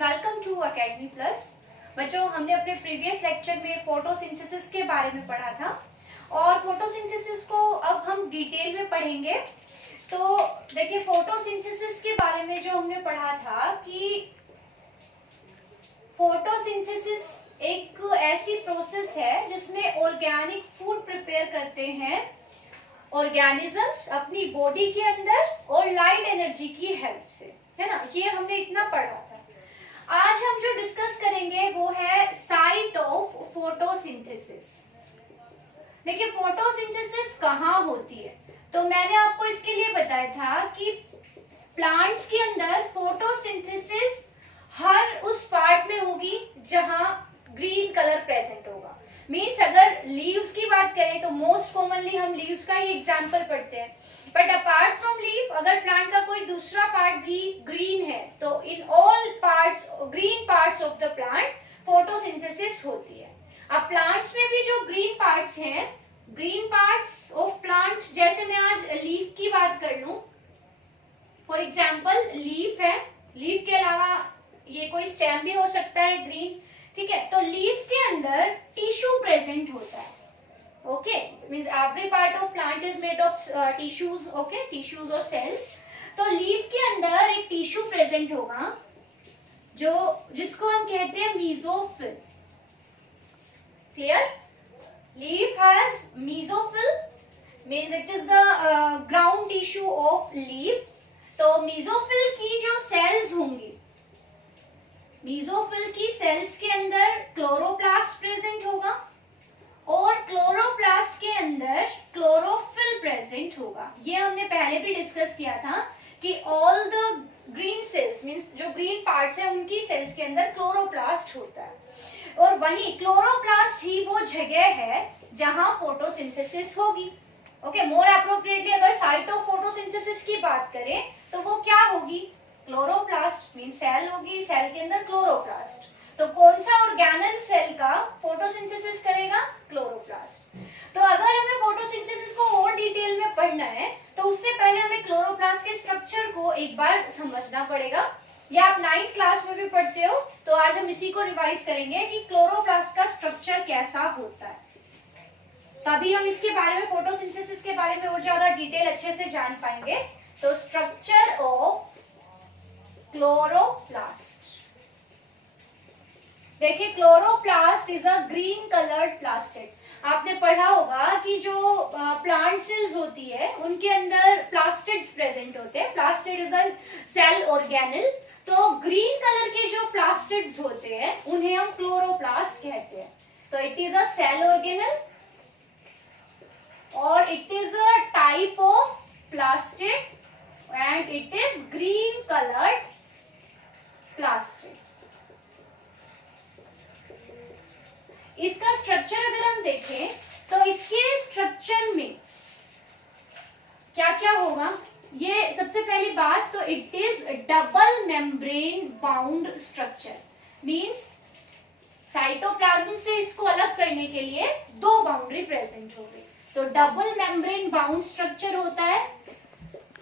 And welcome to academy plus. बच्चों, हमने अपने प्रीवियस लेक्चर में फोटोसिंथेसिस के बारे में पढ़ा था और फोटोसिंथेसिस को अब हम डिटेल में पढ़ेंगे। तो देखिए, फोटोसिंथेसिस के बारे में जो हमने पढ़ा था कि फोटोसिंथेसिस एक ऐसी प्रोसेस है जिसमें ऑर्गेनिक फूड प्रिपेयर करते हैं ऑर्गेनिजम्स अपनी बॉडी के अंदर और लाइट एनर्जी की हेल्प से, है ना। ये हमने इतना पढ़ा था। आज हम जो डिस्कस करेंगे वो है साइट ऑफ फोटोसिंथेसिस। देखिए, फोटोसिंथेसिस कहाँ होती है, तो मैंने आपको इसके लिए बताया था कि प्लांट्स के अंदर फोटोसिंथेसिस हर उस पार्ट में होगी जहां ग्रीन कलर प्रेजेंट होगा। मीन्स अगर लीव्स की बात करें तो मोस्ट कॉमनली हम लीव्स का ही एग्जांपल पढ़ते हैं, बट अपार्ट फ्रॉम लीफ अगर प्लांट का कोई दूसरा पार्ट भी ग्रीन है तो in all parts, green parts of the plant photosynthesis होती है। अब प्लांट्स में भी जो ग्रीन पार्ट्स हैं, ग्रीन पार्ट्स ऑफ प्लांट, जैसे मैं आज लीफ की बात कर लूं, फॉर एग्जाम्पल लीफ है, लीफ के अलावा ये कोई स्टेम भी हो सकता है ग्रीन, ठीक है। तो लीफ के अंदर टिश्यू प्रेजेंट होता है, okay. Means every part of plant is made of tissues, okay, tissues और सेल्स। तो लीफ के अंदर एक टिश्यू प्रेजेंट होगा जिसको हम कहते हैं mesophyll. Clear? Leaf has mesophyll, means it is the ground tissue of leaf. तो मेसोफिल की जो सेल्स होंगी, मेसोफिल की सेल्स के अंदर क्लोरोप्लास्ट प्रेजेंट होगा और क्लोरोप्लास्ट के अंदर क्लोरोफिल प्रेजेंट होगा। ये हमने पहले भी डिस्कस किया था कि all the green cells, means जो ग्रीन पार्ट्स हैं उनकी सेल्स के अंदर क्लोरोप्लास्ट होता है और वही क्लोरोप्लास्ट ही वो जगह है जहां फोटोसिंथेसिस होगी। ओके, मोर एप्रोप्रिएटली अगर साइट ऑफ फोटोसिंथेसिस की बात करें तो वो क्या होगी? क्लोरोप्लास्ट। मीन सेल होगी, सेल के अंदर क्लोरोप्लास्ट। तो कौन सा ऑर्गेनल सेल का फोटोसिंथेसिस करेगा? क्लोरोप्लास्ट। तो अगर हमें फोटोसिंथेसिस को और डिटेल में पढ़ना है तो उससे पहले हमें क्लोरोप्लास्ट के स्ट्रक्चर को एक बार समझना पड़ेगा। या आप 9th क्लास में भी पढ़ते हो, तो आज हम इसी को रिवाइज करेंगे कि क्लोरोप्लास्ट का स्ट्रक्चर कैसा होता है, तभी हम इसके बारे में, फोटोसिंथेसिस के बारे में और ज्यादा डिटेल अच्छे से जान पाएंगे। तो स्ट्रक्चर ऑफ क्लोरोप्लास्ट। देखिए, chloroplast is a green coloured plastid. आपने पढ़ा होगा कि जो प्लांट सेल्स होती है उनके अंदर प्लास्टिड्स प्रेजेंट होते हैं। Plastid is a cell organelle. तो ग्रीन कलर के जो प्लास्टिड्स होते हैं उन्हें हम क्लोरोप्लास्ट कहते हैं। तो it is a cell organelle और it is a type of plastid and it is green coloured plastid. इसका स्ट्रक्चर अगर हम देखें तो इसके स्ट्रक्चर में क्या क्या होगा, ये सबसे पहली बात तो it is double membrane bound structure. Means cytoplasm से इसको अलग करने के लिए दो बाउंड्री प्रेजेंट हो गई, तो डबल मेम्ब्रेन बाउंड स्ट्रक्चर होता है।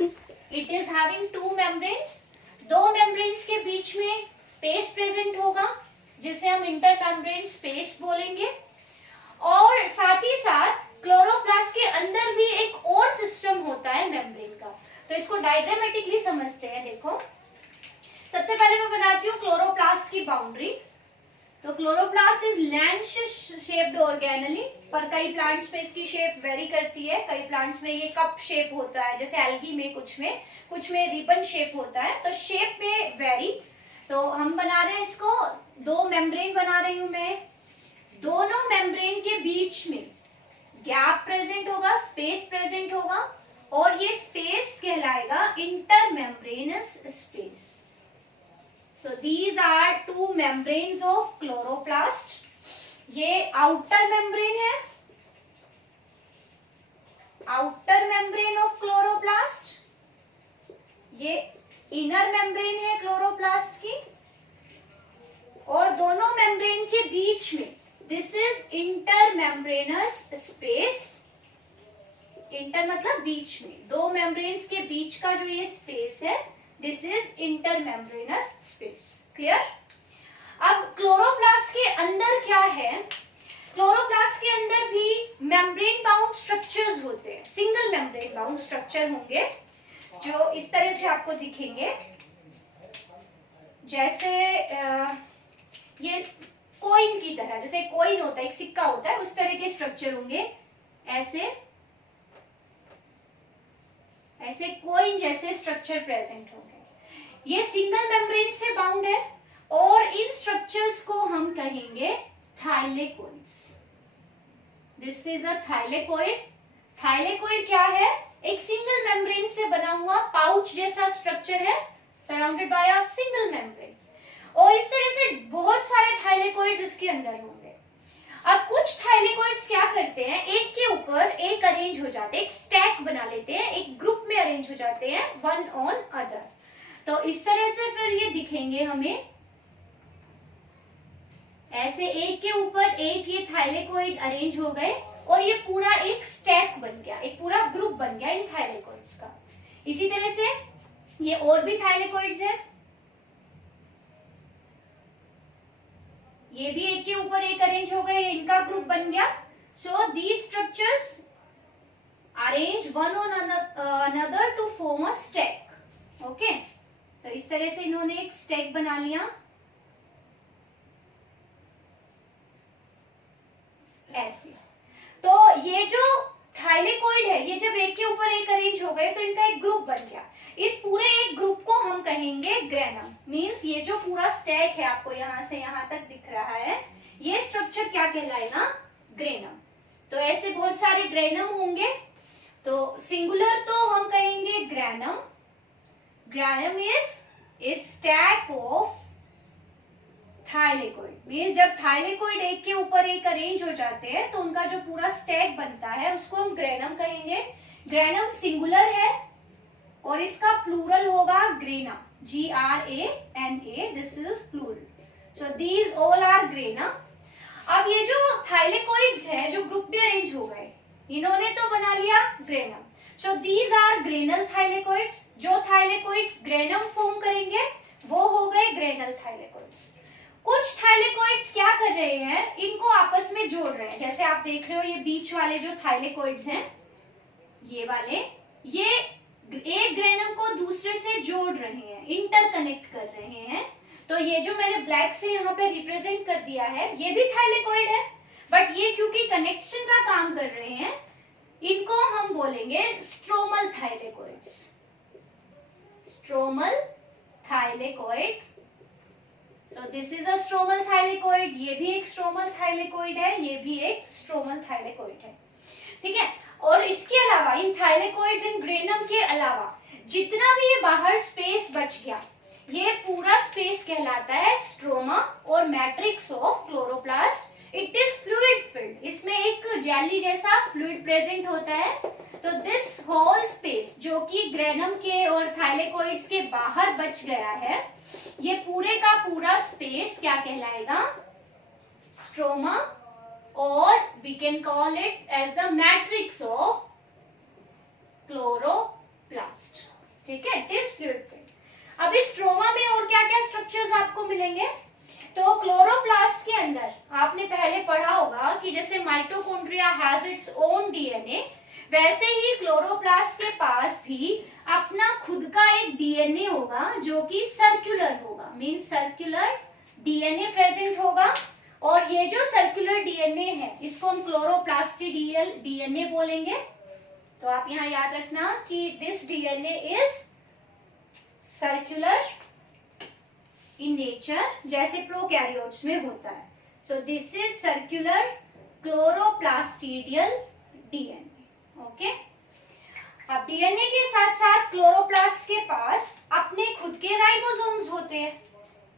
It is having to membranes. दो मेम्ब्रेन्स के बीच में स्पेस प्रेजेंट होगा जिसे हम इंटरमेम्ब्रेन स्पेस बोलेंगे। और साथ ही साथ क्लोरोप्लास्ट के अंदर भी एक और सिस्टम होता है मेम्ब्रेन का। तो इसको डायग्रामेटिकली समझते हैं। देखो, सबसे पहले मैं बनाती हूँ क्लोरोप्लास्ट की बाउंड्री। तो chloroplast is lens shaped organelle, पर कई प्लांट्स में इसकी शेप वेरी करती है। कई प्लांट्स में ये कप शेप होता है, जैसे एल्गी में, कुछ में रिबन शेप होता है। तो शेप में वेरी। तो हम बना रहे हैं इसको, दो मेम्ब्रेन बना रही हूं मैं। दोनों मेम्ब्रेन के बीच में गैप प्रेजेंट होगा, स्पेस प्रेजेंट होगा और ये स्पेस कहलाएगा intermembranous space. So these are two membranes of chloroplast. ये outer membrane है, outer membrane of chloroplast। ये inner membrane है क्लोरोप्लास्ट की और दोनों मेम्ब्रेन के बीच में this is intermembranous space। Inter मतलब बीच में, दो मेम्ब्रेन्स के बीच का जो ये स्पेस है, this is intermembranous space. Clear? अब क्लोरोप्लास्ट के अंदर क्या है, क्लोरोप्लास्ट के अंदर भी मेम्ब्रेन बाउंड स्ट्रक्चर्स होते हैं, सिंगल मेम्ब्रेन बाउंड स्ट्रक्चर होंगे जो इस तरह से आपको दिखेंगे। जैसे ये कॉइन की तरह, जैसे कॉइन होता है, एक सिक्का होता है, उस तरह के स्ट्रक्चर होंगे, ऐसे ऐसे कॉइन जैसे स्ट्रक्चर प्रेजेंट होंगे। ये सिंगल मेम्ब्रेन से बाउंड है और इन स्ट्रक्चर्स को हम कहेंगे thylakoids. This is a thylakoid. Thylakoid क्या है, एक सिंगल मेम्ब्रेन से बना हुआ पाउच जैसा स्ट्रक्चर है, surrounded by a single membrane. और इस तरह से बहुत सारे थाइलेकोइड्स इसके अंदर होंगे। अब कुछ थाइलेकोइड्स क्या करते हैं, एक के ऊपर एक अरेंज हो जाते हैं, एक स्टैक बना लेते हैं, एक ग्रुप में अरेंज हो जाते हैं, वन ऑन अदर। तो इस तरह से फिर ये दिखेंगे हमें, ऐसे एक के ऊपर एक ये थाइलेकोइड अरेंज हो गए और ये पूरा एक स्टैक बन गया, एक पूरा ग्रुप बन गया इन थाइलेकोइड्स का। इसी तरह से ये और भी थाइलेकोइड्स है, ये भी एक के ऊपर एक अरेंज हो गए, इनका ग्रुप बन गया। So these structures arrange one on another to form a stack. Okay, तो इस तरह से इन्होंने एक स्टैक बना लिया ऐसे। तो ये जो थाइलेकोइड है, ये जब एक के ऊपर एक अरेंज हो गए तो इनका एक ग्रुप बन गया। इस पूरे एक ग्रुप को हम कहेंगे ग्रेनम। मींस ये जो पूरा स्टैक है, आपको यहां से यहां तक दिख रहा है, ये स्ट्रक्चर क्या कहलाएगा, ग्रेनम। तो ऐसे बहुत सारे ग्रेनम होंगे। तो सिंगुलर तो हम कहेंगे granum. Granum is stack of thylakoid. Means जब थाइलेकोइड एक के ऊपर एक अरेंज हो जाते हैं तो उनका जो पूरा स्टैक बनता है उसको हम ग्रेनम कहेंगे। ग्रेनम सिंगुलर है और इसका प्लूरल होगा grana, GRANA, this is plural. So these all are grana. अब ये जो थाइलेकोइड्स है जो ग्रुप में अरेंज हो गए, इन्होंने तो बना लिया granum. So these are granal thylakoids. जो थाइलेकोइड्स ग्रेनम फॉर्म करेंगे वो हो गए ग्रेनल थाइलेकोइड्स। कुछ थाइलेकोइड्स क्या कर रहे हैं, इनको आपस में जोड़ रहे हैं। जैसे आप देख रहे हो ये बीच वाले जो थाइलेकोइड्स हैं, ये वाले, ये एक ग्रेनम को दूसरे से जोड़ रहे हैं, इंटरकनेक्ट कर रहे हैं। तो ये जो मैंने ब्लैक से यहाँ पे रिप्रेजेंट कर दिया है, ये भी थाइलेकोइड है, बट ये क्योंकि कनेक्शन का काम कर रहे हैं, इनको हम बोलेंगे stromal thylakoids. Stromal thylakoid. So this is a stromal thylakoid. ये भी एक स्ट्रोमल थाइलेकोइड है, ये भी एक स्ट्रोमल थाइलेकोइड है। ठीक है। और इसके अलावा इन थाइलेकोइड्स, इन ग्रेनम के अलावा जितना भी ये बाहर स्पेस बच गया, ये पूरा स्पेस कहलाता है स्ट्रोमा और matrix of chloroplast. It is fluid filled. इसमें एक जेली जैसा फ्लूइड प्रेजेंट होता है। तो दिस होल स्पेस जो कि ग्रेनम के और थाइलेकोइड्स के बाहर बच गया है, ये पूरे का पूरा स्पेस क्या कहलाएगा, स्ट्रोमा, और we can call it as the matrix of chloroplast. ठीक है, इट इज फ्लूइड फिल्ड। अब इस स्ट्रोमा में और क्या क्या स्ट्रक्चर्स आपको मिलेंगे, तो क्लोरोप्लास्ट के अंदर आपने पहले पढ़ा होगा कि जैसे mitochondria has its own DNA, वैसे ही क्लोरोप्लास्ट के पास भी अपना खुद का एक डीएनए होगा जो कि सर्कुलर होगा। मींस सर्कुलर डीएनए प्रेजेंट होगा। और ये जो सर्कुलर डीएनए है, इसको हम क्लोरोप्लास्टिडियल डीएनए बोलेंगे। तो आप यहाँ याद रखना कि this DNA is circular in nature, जैसे प्रोकैरियोट्स में होता है। So this is circular chloroplastidial DNA. Okay. अब डीएनए के साथ साथ क्लोरोप्लास्ट के पास अपने खुद के राइबोसोम्स होते हैं।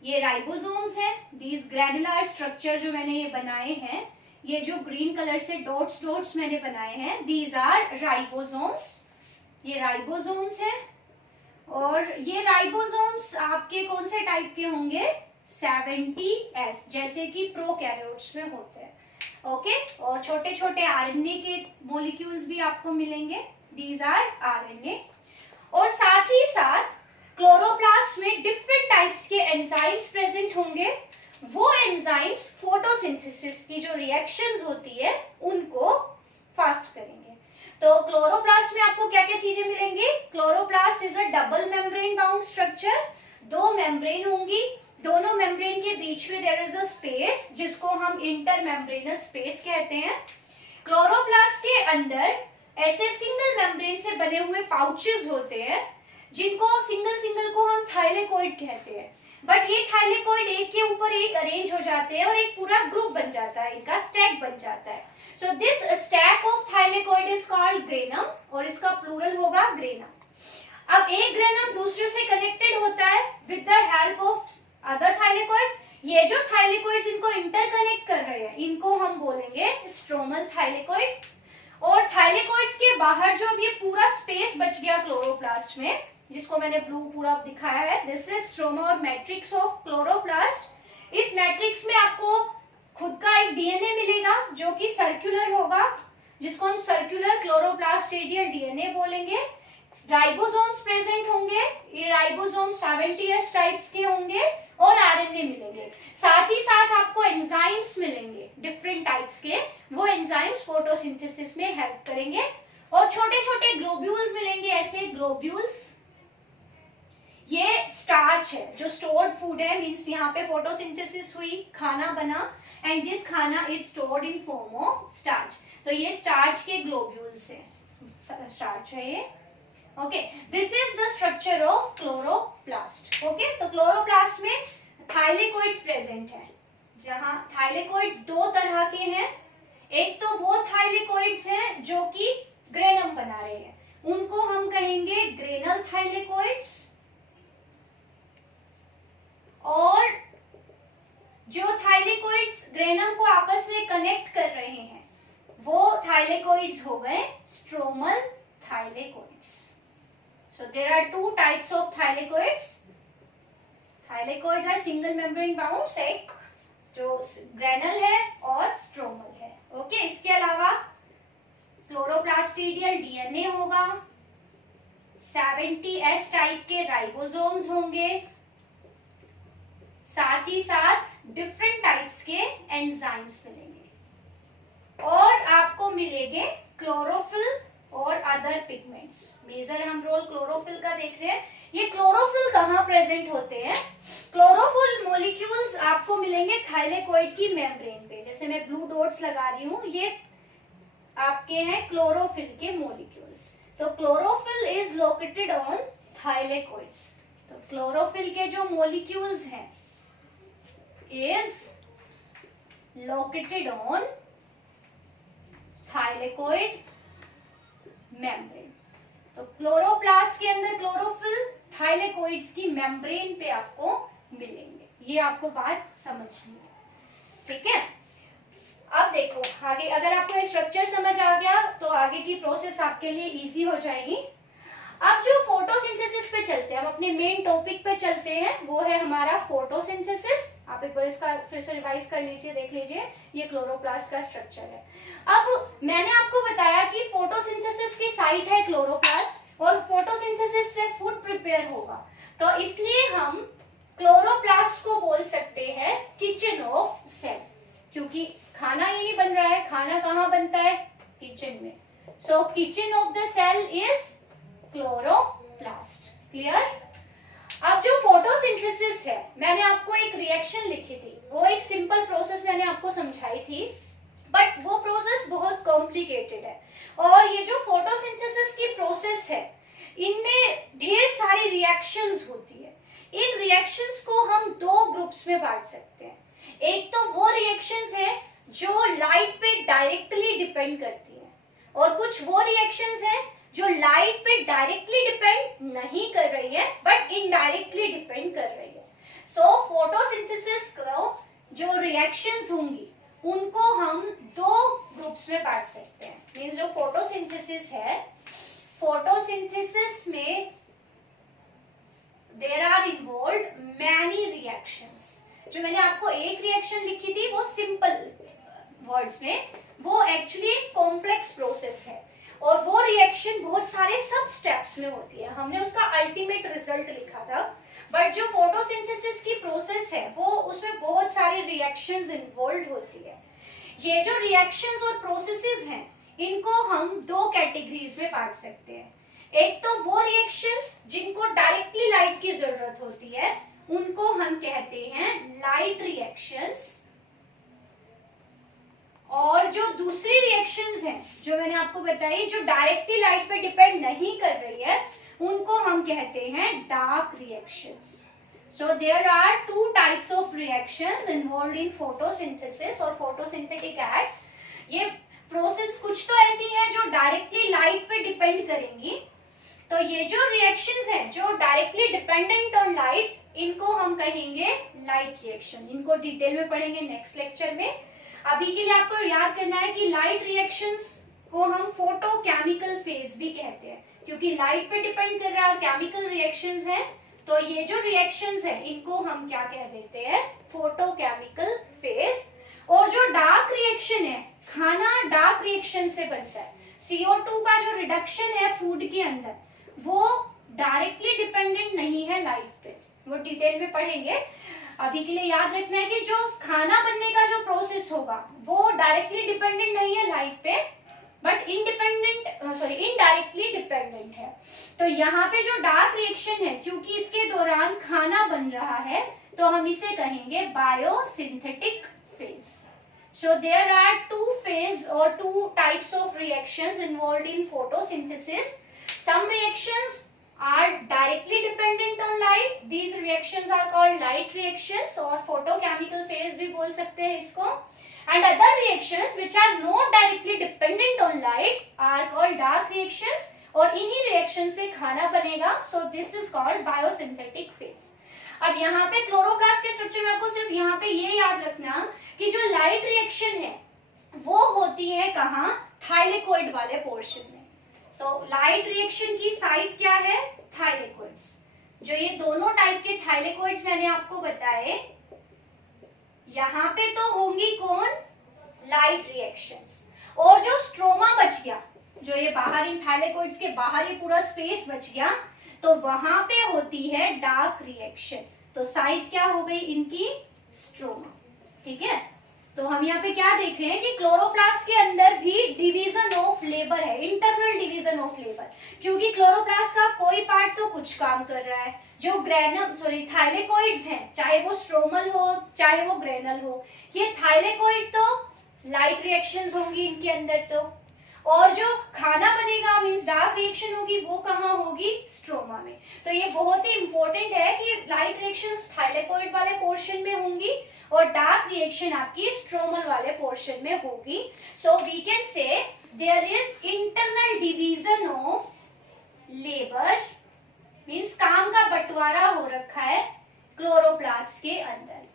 ये राइबोसोम्स है। दीज ग्रैनुलर स्ट्रक्चर जो मैंने ये बनाए हैं, ये जो ग्रीन कलर से डॉट्स डॉट्स मैंने बनाए हैं, दीज आर राइबोसोम्स। ये राइबोसोम्स है। और ये राइबोसोम्स आपके कौन से टाइप के होंगे, 70S, जैसे कि प्रोकैरियोट्स में होते हैं। ओके। और छोटे छोटे आरएनए के मॉलिक्यूल्स भी आपको मिलेंगे, दीज आर आरएनए। और साथ ही साथ क्लोरोप्लास्ट में डिफरेंट टाइप्स के एंजाइम्स प्रेजेंट होंगे। वो एंजाइम्स फोटोसिंथेसिस की जो रिएक्शंस होती है उनको फास्ट करेंगे। तो क्लोरोप्लास्ट में आपको क्या क्या चीजें मिलेंगी? Chloroplast is a double membrane bound structure, दो मेम्ब्रेन होंगी, दोनों मेम्ब्रेन के बीच में देयर इज अ स्पेस जिसको हम इंटर मेम्ब्रेनस स्पेस कहते हैं। क्लोरोप्लास्ट के अंदर ऐसे सिंगल मेम्ब्रेन से बने हुए पाउचेस होते हैं जिनको सिंगल को हम थाइलेकोइड कहते हैं। बट ये थाइलेकोइड एक के ऊपर एक अरेंज हो जाते हैं और एक पूरा ग्रुप बन जाता है, इनका स्टैक बन जाता है। So this stack of thylakoid is called granum और इसका प्लूरल होगा ग्रेनम। अब एक ग्रेनम दूसरे से कनेक्टेड होता है with the help of other thylakoid. ये जो थाइलेकोइड्स इनको इंटरकनेक्ट कर रहे हैं इनको हम बोलेंगे स्ट्रोमल थाइलेकोइड। और थाइलेकोइड्स के बाहर जो अब ये पूरा स्पेस बच गया क्लोरोप्लास्ट में, जिसको मैंने ब्लू पूरा दिखाया है, दिस इज स्ट्रोमा और मैट्रिक्स ऑफ क्लोरोप्लास्ट। इस मैट्रिक्स में आपको खुद का एक डीएनए मिलेगा जो कि सर्कुलर होगा, जिसको हम सर्कुलर क्लोरोप्लास्टिडियल डीएनए बोलेंगे। राइबोसोम्स प्रेजेंट होंगे, ये राइबोसोम 70S टाइप्स के होंगे और आरएनए मिलेंगे। साथ ही साथ आपको एंजाइम्स मिलेंगे डिफरेंट टाइप्स के, वो एंजाइम्स फोटोसिंथेसिस में हेल्प करेंगे। और छोटे छोटे ग्लोब्यूल्स मिलेंगे, ऐसे ग्लोब्यूल्स। ये स्टार्च है जो स्टोर्ड फूड है, मींस यहाँ पे फोटोसिंथेसिस हुई, खाना बना, एंड दिस खाना is stored in form of starch. तो ये स्टार्च के ग्लोब्यूल्स है, स्टार्च है ये। Okay, this is the structure of chloroplast. Okay, तो क्लोरोप्लास्ट में थाइलेकोइड्स प्रेजेंट है, जहां थाइलेकोइड्स दो तरह के हैं। एक तो वो थाइलेकोइड्स हैं जो कि ग्रेनम बना रहे हैं, उनको हम कहेंगे ग्रेनल थाइलेकोइड्स। और जो थाइलेकोइड्स ग्रेनम को आपस में कनेक्ट कर रहे हैं वो थाइलेकोइड्स हो गए stromal थाइलेकोइड्स। So there are two types of thylakoids. Thylakoids are single membrane bound, एक जो ग्रेनल है और स्ट्रोमल है। ओके, इसके अलावा क्लोरोप्लास्टिडियल डीएनए होगा, 70S टाइप के राइबोसोम्स होंगे, साथ ही साथ डिफरेंट टाइप्स के एंजाइम्स मिलेंगे और आपको मिलेंगे क्लोरोफिल और अदर पिगमेंट्स। मेजर हम रोल क्लोरोफिल का देख रहे हैं। ये क्लोरोफिल कहाँ प्रेजेंट होते हैं? क्लोरोफिल मॉलिक्यूल्स आपको मिलेंगे थाइलेकोइड की मेम्ब्रेन पे, जैसे मैं ब्लू डॉट्स लगा रही हूँ, ये आपके हैं क्लोरोफिल के मॉलिक्यूल्स। तो क्लोरोफिल इज लोकेटेड ऑन थाइलेकोइड्स। तो क्लोरोफिल के जो मॉलिक्यूल्स हैं is located on thylakoid membrane. तो क्लोरोप्लास्ट के अंदर क्लोरोफिल थाइलेकोइड्स की मेम्ब्रेन पे आपको मिलेंगे। ये आपको बात समझनी है, ठीक है। अब देखो आगे, अगर आपको ये स्ट्रक्चर समझ आ गया तो आगे की प्रोसेस आपके लिए इजी हो जाएगी। अब जो फोटोसिंथेसिस पे चलते हैं, हम अपने मेन टॉपिक पे चलते हैं, वो है हमारा फोटोसिंथेसिस। आप एक बार इसका फिर से रिवाइज कर लीजिए, देख लीजिए, ये क्लोरोप्लास्ट का स्ट्रक्चर है। अब मैंने आपको बताया कि फोटोसिंथेसिस की साइट है क्लोरोप्लास्ट और फोटोसिंथेसिस से फूड प्रिपेयर होगा, तो इसलिए हम क्लोरोप्लास्ट को बोल सकते हैं किचन ऑफ सेल, क्योंकि खाना ये नहीं बन रहा है, खाना कहाँ बनता है? किचन में। So kitchen of the cell is chloroplast. Clear? अब जो फोटोसिंथेसिस है, मैंने आपको एक रिएक्शन लिखी थी, वो एक सिंपल प्रोसेस मैंने आपको समझाई थी, बट वो प्रोसेस बहुत कॉम्प्लिकेटेड है। और ये जो फोटोसिंथेसिस की प्रोसेस है, इनमें ढेर सारी रिएक्शंस होती है। इन रिएक्शंस को हम दो ग्रुप्स में बांट सकते हैं। एक तो वो रिएक्शंस है जो लाइट पे डायरेक्टली डिपेंड करती है, और कुछ वो रिएक्शंस है जो लाइट पे डायरेक्टली डिपेंड नहीं कर रही है बट इनडायरेक्टली डिपेंड कर रही है। सो फोटोसिंथेसिस को जो रिएक्शंस होंगी उनको हम दो ग्रुप्स में बांट सकते हैं। मींस जो फोटोसिंथेसिस है, फोटोसिंथेसिस में there are involved many reactions. जो मैंने आपको एक रिएक्शन लिखी थी वो सिंपल वर्ड्स में, वो एक्चुअली एक कॉम्प्लेक्स प्रोसेस है और वो रिएक्शन बहुत सारे सब स्टेप्स में होती है। हमने उसका अल्टीमेट रिजल्ट लिखा था, बट जो फोटोसिंथेसिस की प्रोसेस प्रोसेस है वो उसमें बहुत सारी रिएक्शंस इन्वॉल्व होती है। ये जो रिएक्शंस और प्रोसेसेस हैं इनको हम दो कैटेगरीज में बांट सकते हैं। एक तो वो रिएक्शंस जिनको डायरेक्टली लाइट की जरूरत होती है उनको हम कहते हैं लाइट रिएक्शंस, और जो दूसरी रिएक्शंस हैं जो मैंने आपको बताई जो डायरेक्टली लाइट पे डिपेंड नहीं कर रही है उनको हम कहते हैं dark reactions. So there are two types of reactions involved in photosynthesis और photosynthetic act। ये प्रोसेस कुछ तो ऐसी है जो डायरेक्टली लाइट पे डिपेंड करेंगी, तो ये जो रिएक्शंस हैं जो डायरेक्टली डिपेंडेंट ऑन लाइट इनको हम कहेंगे लाइट रिएक्शन। इनको डिटेल में पढ़ेंगे नेक्स्ट लेक्चर में। अभी के लिए आपको याद करना है कि लाइट रिएक्शंस को हम फोटोकेमिकल फेज भी कहते हैं, क्योंकि लाइट पे डिपेंड कर रहा है और केमिकल रिएक्शंस है, तो ये जो रिएक्शंस है इनको हम क्या कह देते हैं, फोटोकेमिकल फेज। और जो डार्क रिएक्शन है, खाना डार्क रिएक्शन से बनता है। CO2 का जो रिडक्शन है फूड के अंदर वो डायरेक्टली डिपेंडेंट नहीं है लाइट पे, वो डिटेल में पढ़ेंगे। अभी के लिए याद रखना है कि जो खाना बनने का जो प्रोसेस होगा वो डायरेक्टली डिपेंडेंट नहीं है लाइट पे, बट इनडायरेक्टली डिपेंडेंट है। तो यहाँ पे जो डार्क रिएक्शन है क्योंकि इसके दौरान खाना बन रहा है तो हम इसे कहेंगे biosynthetic phase. So there are two phase or two types of reactions involved in photosynthesis. Some reactions are directly dependent on light. These reactions are called light reactions और photochemical phase भी बोल सकते हैं इसको। And other reactions which are not directly dependent on light are called dark reactions और इन्हीं reaction से खाना बनेगा। So this is called biosynthetic phase। अब यहाँ पे क्लोरोप्लास्ट के स्ट्रक्चर में आपको सिर्फ यहाँ पे ये याद रखना कि जो लाइट रिएक्शन है वो होती है कहाँ, थाइलेकोइड वाले पोर्शन में। तो लाइट रिएक्शन की साइट क्या है, थाइलेकोइड्स। जो ये दोनों टाइप के थाइलेकोइड्स मैंने आपको बताए, यहाँ पे तो होंगी कौन, लाइट रिएक्शंस। और जो स्ट्रोमा बच गया, जो ये बाहर इन थाइलेकोइड्स के बाहर ये पूरा स्पेस बच गया, तो वहां पे होती है डार्क रिएक्शन। तो साइट क्या हो गई इनकी, स्ट्रोमा। ठीक है, तो हम यहाँ पे क्या देख रहे हैं कि क्लोरोप्लास्ट के अंदर भी डिवीजन ऑफ लेबर है, इंटरनल डिवीजन ऑफ लेबर, क्योंकि क्लोरोप्लास्ट का कोई पार्ट तो कुछ काम कर रहा है। जो थाइलेकोइड्स हैं, चाहे वो स्ट्रोमल हो चाहे वो ग्रेनल हो, ये थाइलेकोइड तो लाइट रिएक्शंस होंगी इनके अंदर, तो और जो खाना बनेगा मींस डार्क रिएक्शन होगी वो कहाँ होगी, स्ट्रोमा में। तो ये बहुत ही इंपॉर्टेंट है कि लाइट रिएक्शंस थाइलेकोइड वाले पोर्शन में होंगी और डार्क रिएक्शन आपकी स्ट्रोमल वाले पोर्शन में होगी। So we can say there is internal division of labour, means काम का बंटवारा हो रखा है क्लोरोप्लास्ट के अंदर।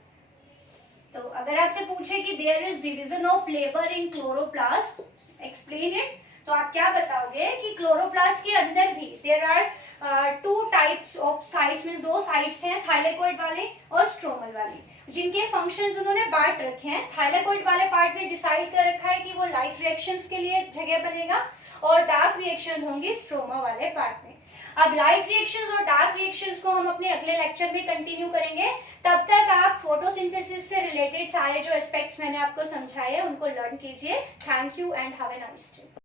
तो अगर आपसे पूछे कि there is division of labour in chloroplast, explain it, तो आप क्या बताओगे कि क्लोरोप्लास्ट के अंदर भी there are two types of sites, means दो साइट्स हैं, थाइलेकोइड वाले और स्ट्रोमल वाले, जिनके फंक्शंस उन्होंने बांट रखे हैं। थाइलेकोइड वाले पार्ट ने डिसाइड कर रखा है कि वो लाइट रिएक्शंस के लिए जगह बनेगा और डार्क रिएक्शंस होंगी स्ट्रोमा वाले पार्ट में। अब लाइट रिएक्शंस और डार्क रिएक्शंस को हम अपने अगले लेक्चर में कंटिन्यू करेंगे। तब तक आप फोटोसिंथेसिस से रिलेटेड सारे जो एस्पेक्ट्स मैंने आपको समझाए उनको लर्न कीजिए। Thank you and have a nice day.